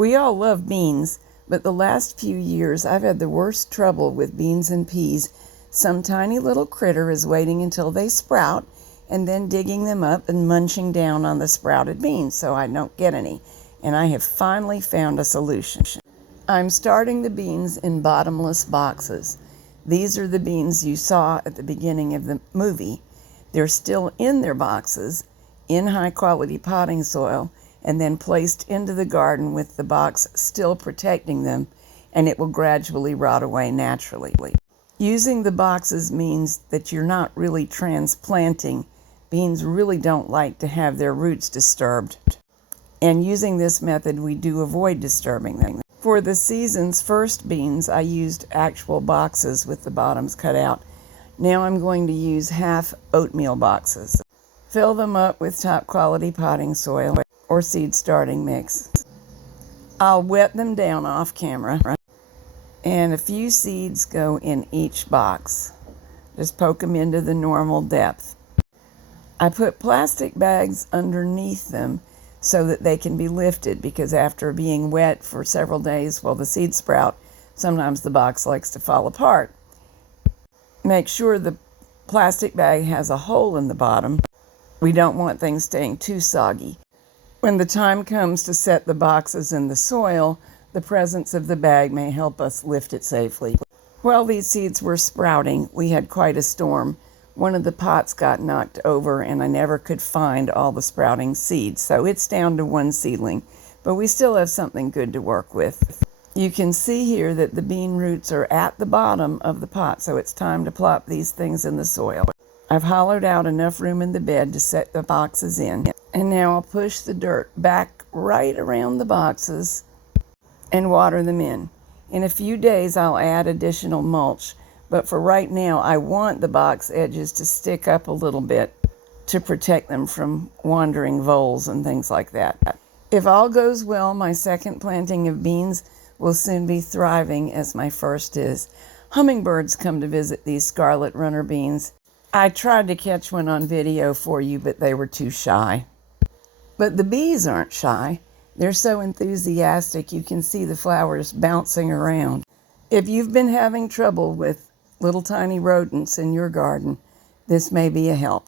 We all love beans, but the last few years I've had the worst trouble with beans and peas. Some tiny little critter is waiting until they sprout and then digging them up and munching down on the sprouted beans so I don't get any. And I have finally found a solution. I'm starting the beans in bottomless boxes. These are the beans you saw at the beginning of the movie. They're still in their boxes, in high-quality potting soil, and then placed into the garden with the box still protecting them, and it will gradually rot away naturally. Using the boxes means that you're not really transplanting. Beans really don't like to have their roots disturbed, and using this method we do avoid disturbing them. For the season's first beans, I used actual boxes with the bottoms cut out. Now I'm going to use half oatmeal boxes. Fill them up with top quality potting soil or seed starting mix. I'll wet them down off camera, and a few seeds go in each box. Just poke them into the normal depth. I put plastic bags underneath them so that they can be lifted, because after being wet for several days while the seeds sprout, sometimes the box likes to fall apart. Make sure the plastic bag has a hole in the bottom. We don't want things staying too soggy. When the time comes to set the boxes in the soil, the presence of the bag may help us lift it safely. While these seeds were sprouting, we had quite a storm. One of the pots got knocked over and I never could find all the sprouting seeds, so it's down to one seedling, but we still have something good to work with. You can see here that the bean roots are at the bottom of the pot, so it's time to plop these things in the soil. I've hollowed out enough room in the bed to set the boxes in, and now I'll push the dirt back right around the boxes and water them in. In a few days I'll add additional mulch, but for right now I want the box edges to stick up a little bit to protect them from wandering voles and things like that. If all goes well, my second planting of beans will soon be thriving as my first is. Hummingbirds come to visit these scarlet runner beans. I tried to catch one on video for you, but they were too shy. But the bees aren't shy. They're so enthusiastic you can see the flowers bouncing around. If you've been having trouble with little tiny rodents in your garden, this may be a help.